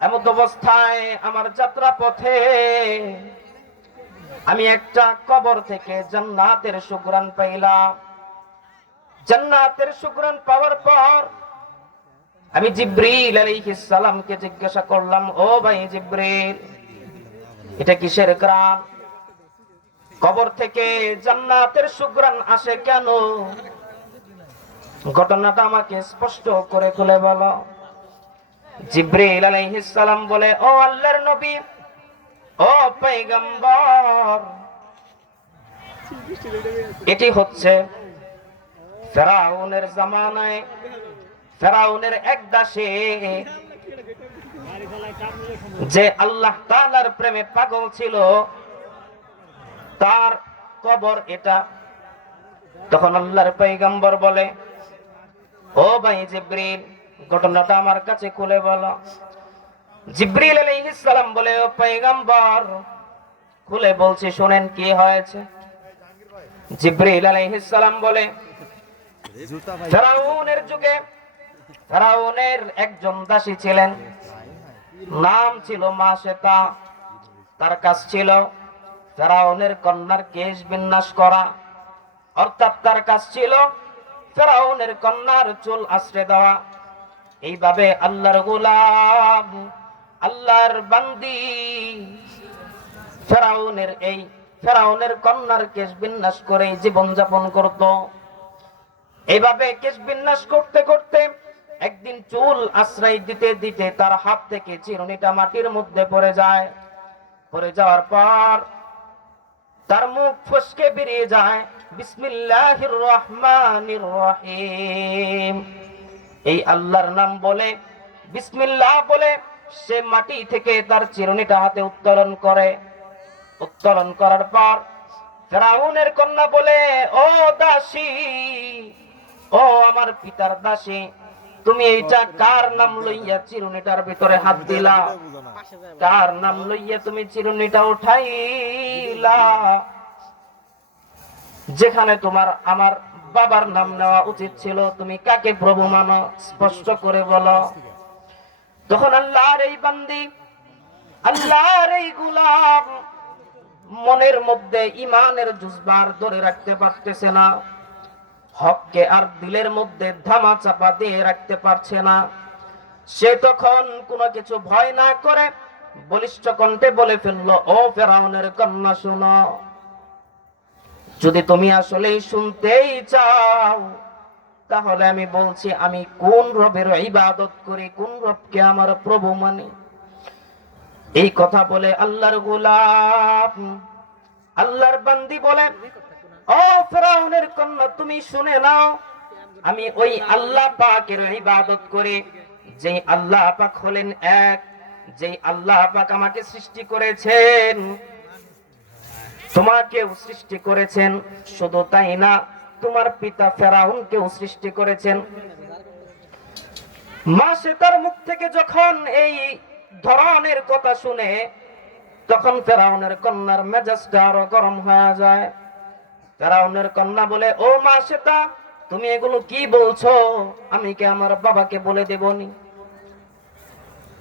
এমন অবস্থায় আমার যাত্রা পথে আমি একটা কবর থেকে জান্নাতের সুঘ্রাণ পাইলাম। জান্নাতের সুঘ্রাণ পাওয়ার পর আমি জিবরিল আলাইহিস সালামকে জিজ্ঞাসা করলাম, ও ভাই জিবরিল, এটা কিসের ঘ্রাণ? কবর থেকে জান্নাতের সুঘ্রাণ আসে কেন? ঘটনাটা আমাকে স্পষ্ট করে খুলে বলো। জিবরিল আলাইহিস সালাম বলে, ও আল্লাহর নবী, ও পয়গম্বর, এটি হচ্ছে ফেরাউনের জামানায় ফেরাউনের এক দাসী যে আল্লাহ তাআলার প্রেমে পাগল ছিল, তার কবর এটা। তখন আল্লাহর পয়গম্বর বলে, ও ভাই জিবরিল, ঘটনাটা আমার কাছে খুলে বলো। জিবরিল আলাইহিস সালাম বলে, ও পয়গম্বর, খুলে বলছি, শুনেন কি হয়েছে। জিবরিল আলাইহিস সালাম বলে, ফেরাউনের যুগে ফেরাউনের একজন দাসী ছিলেন, নাম ছিল মাশেতা। তার কাজ ছিল ফেরাউনের কন্যার কেশ বিন্যাস করা, অর্থাৎ তার কাজ ছিল ফেরাউনের কন্যার চুল আশ্রে দেওয়া। এইভাবে আল্লাহর গোলাম, আল্লাহর বান্দি ফেরাউনের কন্যার কেশ বিন্যাস করে জীবন যাপন করত। এইভাবে কেশ বিন্যাস করতে করতে একদিন চুল আশ্রয় দিতে দিতে তার হাত থেকে চিরুনিটা মাটির মধ্যে পড়ে যায়। পড়ে যাওয়ার পর তার মুখ ফসকে বেরিয়ে যায়, বিসমিল্লাহির রহমানির রহিম, এই আল্লাহর নাম বলে, বিসমিল্লাহ বলে সে মাটি থেকে তার চিরুনিটা হাতে উত্তোলন করে। উত্তোলন করার পর ফেরাউনের কন্যা বলে, ও দাসী, ও আমার পিতার দাসী, তুমি এইটা কার নাম লইয়া চিরুনিটার ভিতরে হাত দিলা? কার নাম লইয়া তুমি চিরুনিটা উঠাইলা? যেখানে তোমার আমার বাবার নাম নেওয়া উচিত ছিল, তুমি কাকে প্রভু মানো? স্পষ্ট করে বলো। তখন আল্লাহর এই বান্দি, আল্লাহর এই গোলাম মনের মধ্যে ইমানের জুজবার ধরে রাখতে পারতেছে না, হককে আর দিলের মধ্যে ধামা চাপা দিয়ে রাখতে পারছে না। সে তখন কোনো কিছু ভয় না করে বলিষ্ঠ কণ্ঠে বলে ফেললো, ও ফেরাউনের কন্যা, শোনো, যদি তুমি আসলেই শুনতেই চাও, তাহলে আমি বলছি, আমি কোন রবের ইবাদত করি, কোন রবকে আমার প্রভু মানি। এই কথা বলে আল্লাহর গোলাম, আল্লাহর বান্দি বলে, ও ফেরাউনের কন্যা, তুমি শুনে নাও, আমি ওই আল্লাহ পাকের ইবাদত করি, যে আল্লাহ পাক হলেন এক, যে আল্লাহ পাক আমাকে সৃষ্টি করেছেন, তোমাকেও সৃষ্টি করেছেন। শুধু তাই না, তোমার পিতা ফেরাউনকেও সৃষ্টি করেছেন। মাশেতার মুখ থেকে যখন এই ধরনের কথা শুনে, তখন ফেরাউনের কন্যার মেজাজটা আরো গরম হয়ে যায়। ফেরাউনের কন্যা বলে, ও মাশেতা, তুমি এগুলো কি বলছো? আমি কি আমার বাবাকে বলে দেবনি?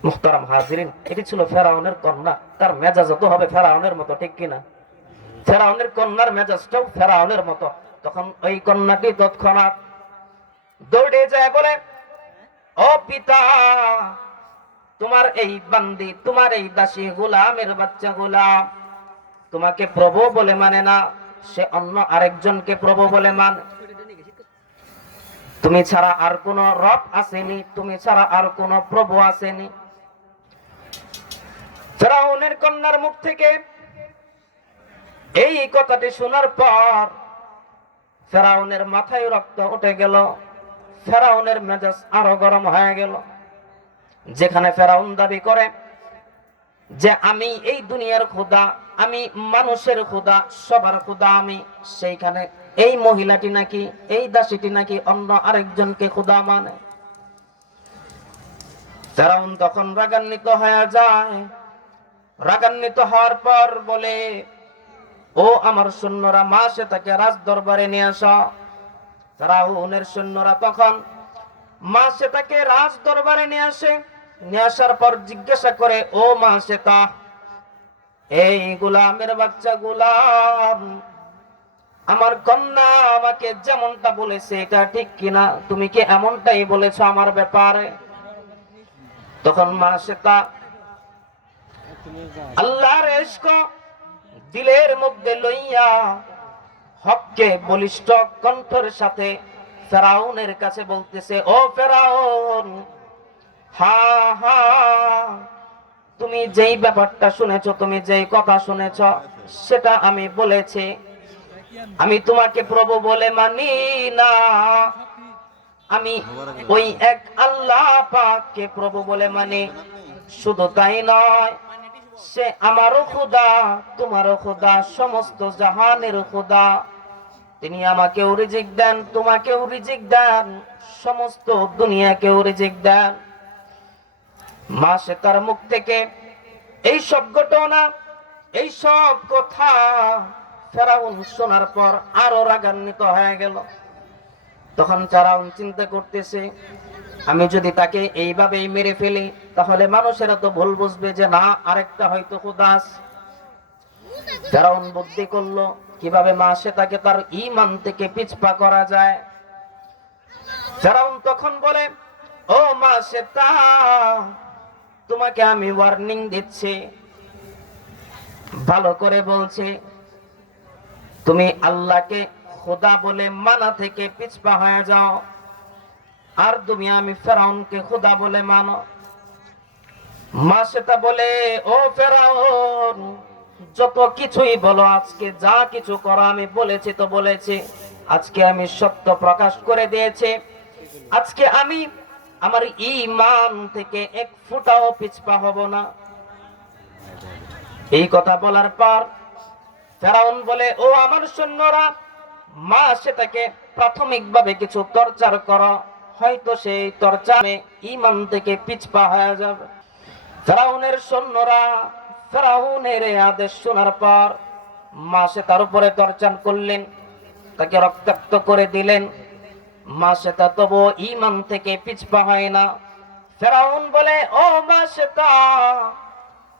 মুহতারাম হাজিরিন, এটি ছিল ফেরাউনের কন্যা, তার মেজাজ তো হবে ফেরাউনের মতো, ঠিক কিনা? ফেরাউনের কন্যার মেজাজটাও ফেরাউনের মতো। তখন ওই কন্যাটি তৎক্ষণাৎ দৌড়ে যায়, বলে, ও পিতা, তোমার এই বান্দি, তোমার এই দাসী গোলামের বাচ্চা গোলাম তোমাকে প্রভু বলে মানে না, সে অন্য আরেকজনকে প্রভু বলে মানে। তুমি ছাড়া আর কোন রব আসেনি, তুমি ছাড়া আর কোন প্রভু আসেনি। ফেরাউনের কন্যার মুখ থেকে এই কথাটি শোনার পর ফেরাউনের মাথায় রক্ত উঠে গেল, ফেরাউনের মেজাজ আরো গরম হয়ে গেল। যেখানে ফেরাউন দাবি করে যে আমি এই দুনিয়ার খোদা, আমি মানুষের খোদা, সবার খোদা আমি, সেইখানে এই মহিলাটি নাকি, এই দাসীটি নাকি অন্য আরেকজনকে খোদা মানে। ফেরাউন তখন রাগান্বিত হয়ে যায়। রাগান্বিত হওয়ার পর বলে, ও আমার সৈন্যরা, মাশেতাকে রাজ দরবারে নিয়ে আসো। ফেরাউনের সৈন্যরা তখন মা শ্বেতাকে রাজ দরবারে নিয়ে আসে। নিয়ে আসার পর জিজ্ঞাসা করে, ও মা শ্বেতা, এই গোলামের বাচ্চা গোলাম, আমার কন্যা আমাকে যেমনটা বলেছে এটা ঠিক কিনা? তুমি কি এমনটাই বলেছো আমার ব্যাপারে? তখন মা শ্বেতা আল্লাহর ইশক দিলের মধ্যে লইয়া হককে বলিষ্ঠ কণ্ঠের সাথে ফেরাউনের কাছে বলতেছে, ও ফেরাউন, হা হা, তুমি যেই ব্যাপারটা শুনেছো, তুমি যেই কথা শুনেছ সেটা আমি বলেছি। আমি তোমাকে প্রভু বলে মানি না, আমি ওই এক আল্লাহ পাককে প্রভু বলে মানি। শুধু তাই নয়, সে আমারও খোদা, তোমারও খোদা, সমস্ত জাহানের খোদা। তিনি আমাকেও রিজিক দেন, তোমাকেও রিজিক দেন, সমস্ত দুনিয়াকেও রিজিক দেন। মা শ্বেতার মুখ থেকে এই সব ঘটনা, এই সব কথা ফেরাউন শোনার পর আরো রাগান্বিত হয়ে গেল। তখন ফেরাউন চিন্তা করতেছে, আমি যদি তাকে এইভাবেই মেরে ফেলি তাহলে মানুষেরা তো ভুল বুঝবে যে না, আরেকটা হয়তো খোদা আছে। ফেরাউন বুদ্ধি করলো কিভাবে মা শ্বেতাকে তার ঈমান থেকে পিছপা করা যায়। ফেরাউন তখন বলে, ও মা শ্বেতা, তোমাকে আমি ওয়ার্নিং দিচ্ছি, ভালো করে বলছি, তুমি আল্লাহকে খোদা বলে মানা থেকে পিছপা হয়ে যাও, আর তুমি আমি ফেরাউনকে খোদা বলে মানো। মা শ্বেতা বলে, ও ফেরাউন, যত কিছুই বলো, আজকে যা কিছু করা আমি বলেছি তো বলেছি, আজকে আমি সত্য প্রকাশ করে দিয়েছি, আজকে আমি আমার ঈমান থেকে এক ফুটাও পিছপা হব না। এই কথা বলার পর ফেরাউন বলে, ও আমার সৈন্যরা, মা শ্বেতাকে প্রাথমিকভাবে কিছু টর্চার করো, হয়তো সেই টর্চারে ঈমান থেকে পিছপা হয়ে যাবে। ফেরাউনের সৈন্যরা ফেরাউনের আদেশ শোনার পর মা শ্বেতার উপরে টর্চার করলেন, তাকে রক্তাক্ত করে দিলেন। মা শ্বেতা তবু ঈমান থেকে পিছপা হয় না। ফেরাউন বলে, ও মা শ্বেতা,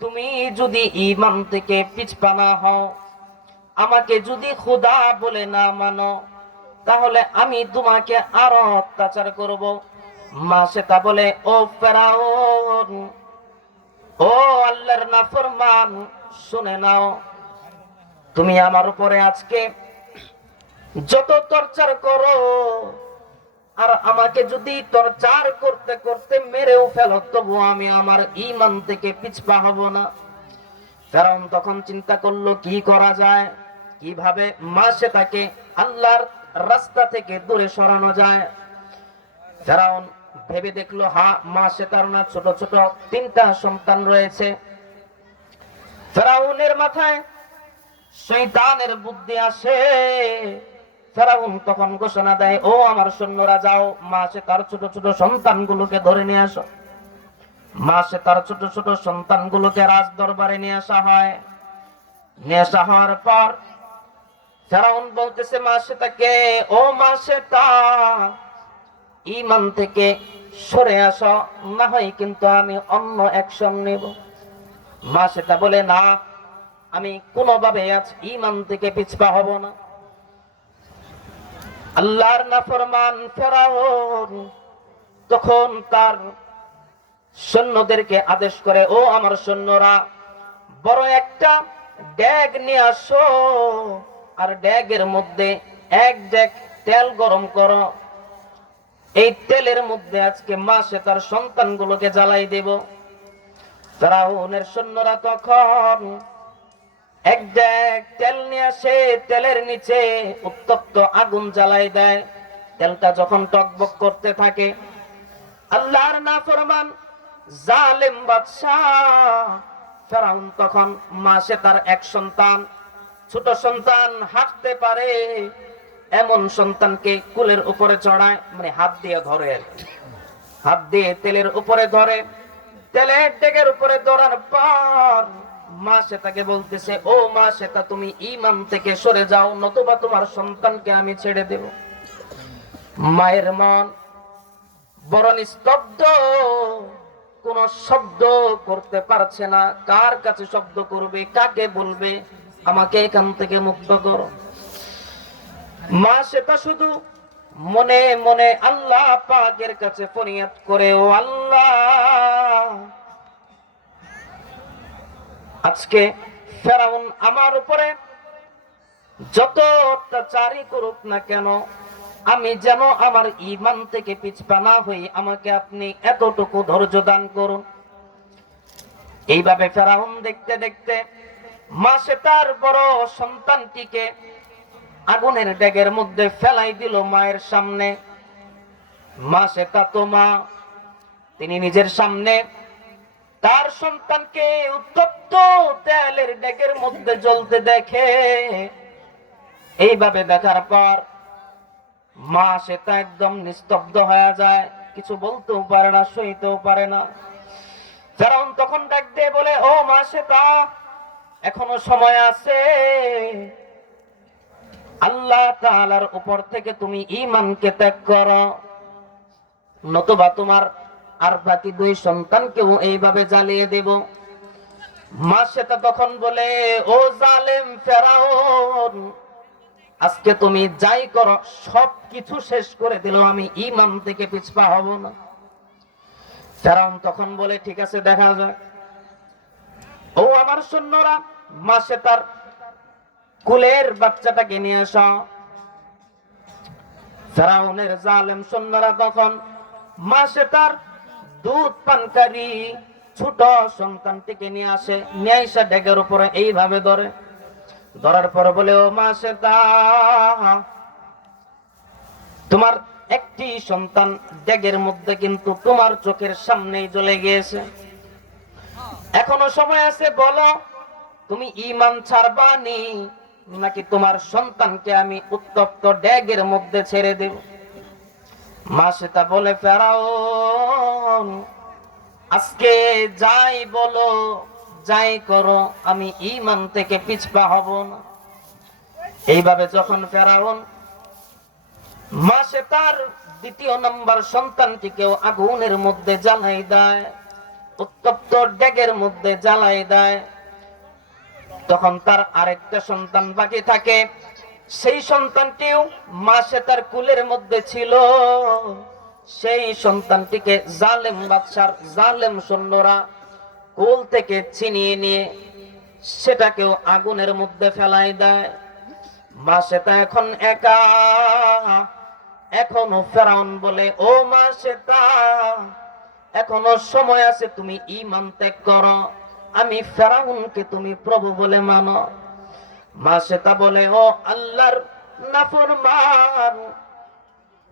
তুমি যদি ঈমান থেকে পিছপা না হও, আমাকে যদি খোদা বলে না মানো, তাহলে আমি তোমাকে আরো অত্যাচার করব। মা শ্বেতা বলে, ও ফেরাউন, ও আল্লাহর নাফরমান, শুনে নাও, তুমি আমার উপরে আজকে যত টর্চার করো, আর আমাকে যদি টর্চার করতে করতে মেরেও ফেলো, তবু আমি আমার ঈমান থেকে পিছপা হব না। ফেরাউন তখন চিন্তা করলো কি করা যায়, কিভাবে মা শ্বেতাকে আল্লাহর রাস্তা থেকে দূরে সরানো যায়। ফেরাউন ভেবে দেখলো, মা শ্বেতার না ছোট ছোট 3টা সন্তান রয়েছে। ফেরাউনের মাথায় শয়তানের বুদ্ধি আসে। ফেরাউন তখন ঘোষণা দেয়, ও আমার সৈন্যরা যাও, মা শ্বেতার ছোট ছোট সন্তানগুলোকে ধরে নিয়ে আসো। মা শ্বেতার ছোট ছোট সন্তানগুলোকে রাজ দরবারে নিয়ে আসা হয়। নিয়ে আসা হওয়ার পর ফেরাউন বলতেছে মা শ্বেতাকে, ও মা শ্বেতা, ঈমান থেকে সরে আসো, না হয় কিন্তু আমি অন্য অ্যাকশন নেব। মা শ্বেতা বলে, না, আমি কোনোভাবে আজ ঈমান থেকে পিছপা হব না। আল্লাহর নাফরমান ফেরাউন তখন তার সৈন্যদেরকে আদেশ করে, ও আমার সৈন্যরা, বড় একটা ড্যাগ নিয়ে আসো, আর ড্যাগের মধ্যে 1 ড্যাগ তেল গরম করো। এই তেলের মধ্যে আজকে মা শ্বেতার সন্তানগুলোকে জ্বালাই দেব। ফেরাউনের সৈন্যরা তখন 1 ড্যাগ তেল নিয়ে আসে, তেলের নিচে উত্তপ্ত আগুন জ্বালাই দেয়। তেলটা যখন টকবক করতে থাকে, আল্লাহর নাফরমান জালেম বাদশা ফেরাউন তখন মা শ্বেতার এক সন্তান, ছোট সন্তান, হাঁটতে পারে এমন সন্তানকে কুলের উপরে চড়ায়, মানে হাত দিয়ে ধরে, হাত দিয়ে তেলের উপরে ধরে। তেলের ডেগের উপরে ধরার পর মা শ্বেতাকে বলতেছে, ও মা শ্বেতা, তুমি ঈমান থেকে সরে যাও, নতুবা তোমার সন্তানকে আমি ছেড়ে দেব। মায়ের মন বড় নিস্তব্ধ, কোন শব্দ করতে পারছে না। কার কাছে শব্দ করবে, কাকে বলবে, আমাকে এখান থেকে মুক্ত করো। মা সেটা শুধু মনে মনে আল্লাহ পাকের কাছে ফরিয়াদ করে, ও আল্লাহ, আজকে ফেরাউন আমার উপরে যত অত্যাচারই করুক না কেন, আমি যেন আমার ঈমান থেকে পিছপা না হই, আমাকে আপনি এতটুকু ধৈর্য দান করুন। এইভাবে ফেরাউন দেখতে দেখতে মা সে তার বড় সন্তানটিকে আগুনের ডেগের মধ্যে ফেলাই দিল মায়ের সামনে। মা সে তো মা, তিনি নিজের সামনে তার সন্তানকে উত্তপ্ত তেলের ডেগের মধ্যে জ্বলতে দেখে। এইভাবে দেখার পর মা সেটা একদম নিস্তব্ধ হয়ে যায়, কিছু বলতেও পারে না, সইতেও পারে না। ফেরাউন তখন ডাক দিয়ে বলে, ও মা সেটা, এখনো সময় আছে, আল্লাহ তাআলার উপর থেকে তুমি ঈমানকে ত্যাগ করো, নতুবা তোমার আর বাকি দুই সন্তানকেও এইভাবে জ্বালিয়ে দেব। মা সেটা তখন বলে, ও জালেম ফেরাউন, আজকে তুমি যাই করো সবকিছু শেষ করে দিল, আমি ঈমান থেকে পিছপা হব না। ফেরাউন তখন বলে, ঠিক আছে, দেখা যাক। ও আমার সৈন্যরা, মা সে তার কুলের বাচ্চাটাকে নিয়ে আসা। ফেরাউনের জালেম সৈন্যরা তখন মা সে তার দুধ পানকারী ছোট সন্তানটিকে নিয়ে আসে, নিয়ে এসে ডেগের উপরে এইভাবে ধরে। ধরার পর বলে, ও মা সে তোমার একটি সন্তান ডেগের মধ্যে কিন্তু তোমার চোখের সামনেই জ্বলে গিয়েছে, এখনো সময় আছে, বলো তুমি ঈমান ছাড়বানি নাকি তোমার সন্তানকে আমি উত্তপ্ত ডেগের মধ্যে ছেড়ে দেব। মা সেটা বলে, ফেরাউন, আজকে যাই বলো, যাই করো, আমি ঈমান থেকে পিছপা হব না। এইভাবে যখন ফেরাউন মা সে তার দ্বিতীয় নম্বর সন্তানটিকেও আগুনের মধ্যে জ্বালাই দেয়, উত্তপ্ত ডেগের মধ্যে জ্বালাই দেয়, তখন তার আরেকটা সন্তান বাকি থাকে। সেই সন্তানটিও মা সে তার কুলের মধ্যে ছিল। সেই সন্তানটিকে জালেম বাদশার জালেম সৈন্যরা কুল থেকে ছিনিয়ে নিয়ে সেটাকেও আগুনের মধ্যে ফেলাই দেয়। মা সেটা এখন একা। এখনো ফেরাউন বলে, ও মা সেটা, এখনো সময় আছে, তুমি ঈমান ত্যাগ করো, আমি ফেরাউনকে তুমি প্রভু বলে মানো। মা সেটা বলে, ও আল্লাহর নাফরমান,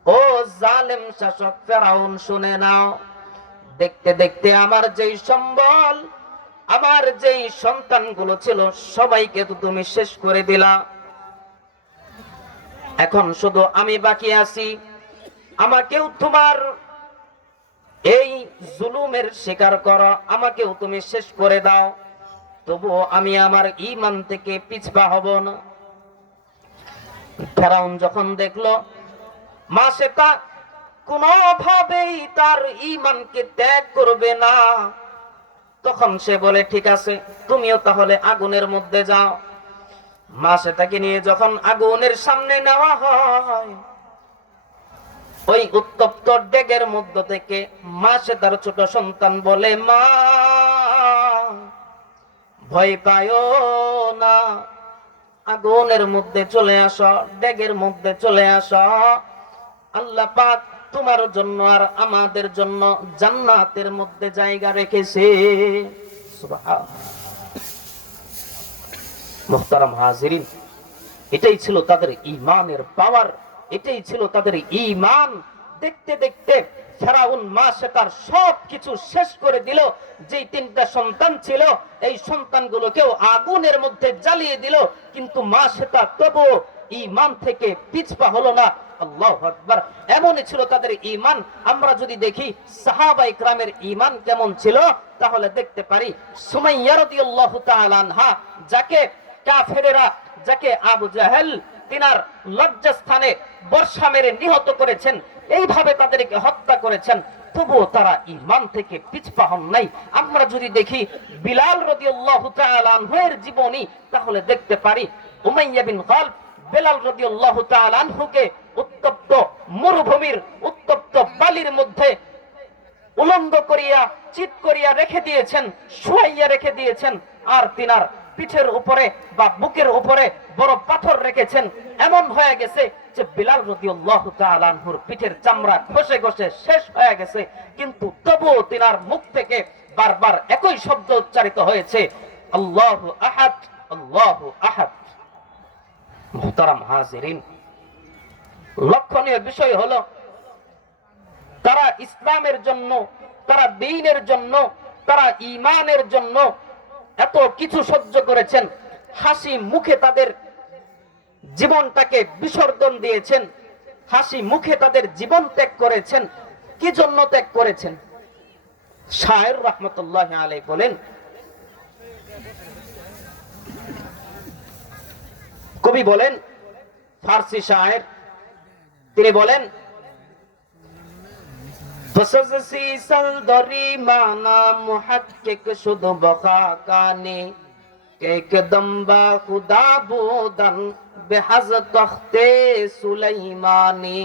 ও জালেম শাসক ফেরাউন, শুনে নাও, দেখতে দেখতে আমার যেই সম্বল, আমার যেই সন্তানগুলো ছিল সবাইকে তো তুমি শেষ করে দিলা, এখন শুধু আমি বাকি আছি, আমাকেও তোমার এই জুলুমের শিকার করো, আমাকেও তুমি শেষ করে দাও, তবুও আমি আমার ঈমান থেকে পিছপা হব না। ফেরাউন যখন দেখলো মা সেটা কোনোভাবেই তার ঈমানকে ত্যাগ করবে না, তখন সে বলে, ঠিক আছে, তুমিও তাহলে আগুনের মধ্যে যাও। মা সেটাকে নিয়ে যখন আগুনের সামনে নেওয়া হয়, ওই উত্তপ্ত ডেগের মধ্য থেকে মা সে তার ছোট সন্তান বলে, মা ভয় পায়ো না, আগুনের মধ্যে চলে আসো, ডেগের মধ্যে চলে আসো, আল্লাহ পাক তোমার জন্য আর আমাদের জন্য জান্নাতের মধ্যে জায়গা রেখেছে। সুবহানাল্লাহ। মুহতারাম হাজিরিন, এটাই ছিল তাদের ঈমানের পাওয়ার, এটাই ছিল তাদের ঈমান। দেখতে দেখতে ফেরাউন মা সেটার সবকিছু শেষ করে দিল। যেই তিনটা সন্তান ছিল এই সন্তানগুলোকেও আগুনের মধ্যে জ্বালিয়ে দিল, কিন্তু মা সেটা তবুও ঈমান থেকে পিছপা হলো না। আল্লাহু আকবার। এমনই ছিল তাদের ঈমান। আমরা যদি দেখি সাহাবা ইকরামের ঈমান কেমন ছিল, তাহলে দেখতে পারি সুমাইয়া রাদিয়াল্লাহু তাআলা আনহা, যাকে কাফেরেরা, যাকে আবু জাহেল তিনার লজ্জাস্থানে বর্ষা মেরে নিহত করেছেন, এইভাবে তাদেরকে হত্যা করেছেন, তবুও তারা ঈমান থেকে পিছপা হন নাই। আমরা যদি দেখি বিলাল রাদিয়াল্লাহু তাআলা আনহুর জীবনী, তাহলে দেখতে পারি উমাইয়া বিন খালদ বিলাল রাদিয়াল্লাহু তাআলা আনহুকে উত্তপ্ত মরুভূমির উত্তপ্ত বালির মধ্যে উলঙ্গ করিয়া চিৎ করিয়া রেখে দিয়েছেন, শুয়াইয়া রেখে দিয়েছেন, আর তিনার পিঠের উপরে বা বুকের উপরে বড় পাথর রেখেছেন। এমন হয়ে গেছে যে বিলাল রাদিয়াল্লাহু তাআলা আনহুর পিঠের চামড়া ঘষে ঘষে শেষ হয়ে গেছে, কিন্তু তবুও তিনার মুখ থেকে বারবার একই শব্দ উচ্চারিত হয়েছে, আল্লাহু আহাদ, আল্লাহু আহাদ। মুহতারাম হাজিরিন, লক্ষণীয় বিষয় হলো তারা ইসলামের জন্য, তারা দ্বীনের জন্য, তারা ঈমানের জন্য এত কিছু সহ্য করেছেন। হাসি মুখে তাদের জীবনটাকে বিসর্জন দিয়েছেন, হাসি মুখে তাদের জীবন ত্যাগ করেছেন। কি জন্য ত্যাগ করেছেন? শায়ের রাহমাতুল্লাহ আলাইহি বলেন, কবি বলেন, ফার্সি শায়ের, তিনি বলেন, ফসসি সলদরি মানা মুহাক্কিক শুধু বখাকানি কে দম্বা খুদা বুদান বেহাজ তখতে সুলাইমানি।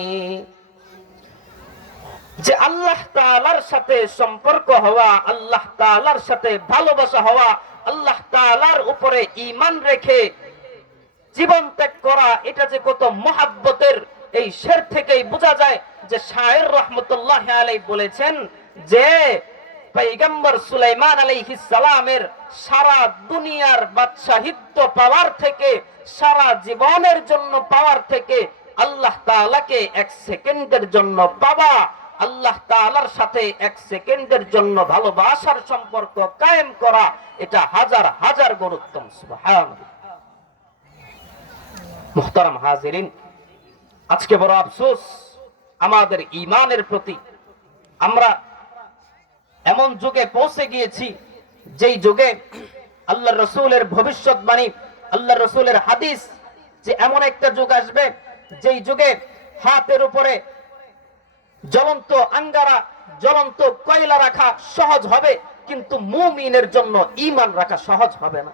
যে আল্লাহ তাআলার সাথে সম্পর্ক হওয়া, আল্লাহ তাআলার সাথে ভালোবাসা হওয়া, আল্লাহ তাআলার উপরে ঈমান রেখে জীবন ত্যাগ করা, এটা যে কত মুহাব্বতের, এই শের থেকেই বোঝা যায় যে শায়ের রাহমাতুল্লাহ আলাইহি বলেছেন যে পয়গম্বর সুলাইমান আলাইহিস সালামের সারা দুনিয়ার বাদশাহিত্ব পাওয়ার থেকে, সারা জীবনের জন্য পাওয়ার থেকে আল্লাহ তাআলাকে এক সেকেন্ডের জন্য পাওয়া, আল্লাহ তাআলার সাথে এক সেকেন্ডের জন্য ভালোবাসার সম্পর্ক কায়েম করা, এটা হাজার হাজার গুরুত্তম। সুবহানাল্লাহ। মুহতারাম হাজিরিন, আজকে বড় আফসোস আমাদের ঈমানের প্রতি। আমরা এমন যুগে পৌঁছে গিয়েছি যেই যুগে আল্লাহর রাসূলের ভবিষ্যৎবাণী, আল্লাহর রাসূলের হাদিস, যে এমন একটা যুগ আসবে যেই যুগে হাতের উপরে জ্বলন্ত আঙ্গারা, জ্বলন্ত কয়লা রাখা সহজ হবে, কিন্তু মুমিনের জন্য ঈমান রাখা সহজ হবে না।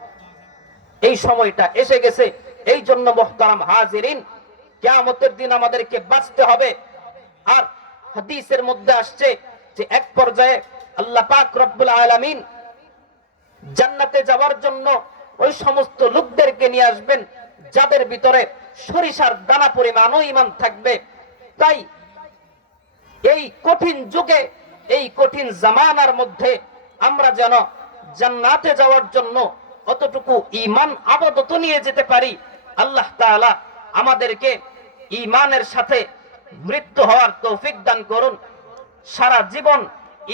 এই সময়টা এসে গেছে। এই জন্য মুহতারাম হাজিরিন, কিয়ামতের দিন আমাদেরকে বাঁচতে হবে। আর হাদিসের মধ্যে আসছে যে এক পর্যায়ে আল্লাহ পাক রব্বুল আলামিন জান্নাতে যাওয়ার জন্য ওই সমস্ত লোকদেরকে নিয়ে আসবেন যাদের ভিতরে সরিষার দানা পরিমাণও ঈমান থাকবে। তাই এই কঠিন যুগে, এই কঠিন জামানার মধ্যে আমরা যেন জান্নাতে যাওয়ার জন্য অতটুকু ঈমান আপাতত নিয়ে যেতে পারি। আল্লাহ তাআলা আমাদেরকে ঈমানের সাথে মৃত্যু হওয়ার তৌফিক দান করুন, সারা জীবন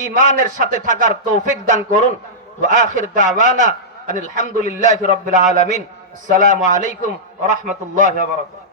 ঈমানের সাথে থাকার তৌফিক দান করুন। ওয়া আখির দাওয়ানা আলহামদুলিল্লাহি রাব্বিল আলামিন। আসসালামু আলাইকুম ওয়া রাহমাতুল্লাহি ওয়া বারাকাতুহু।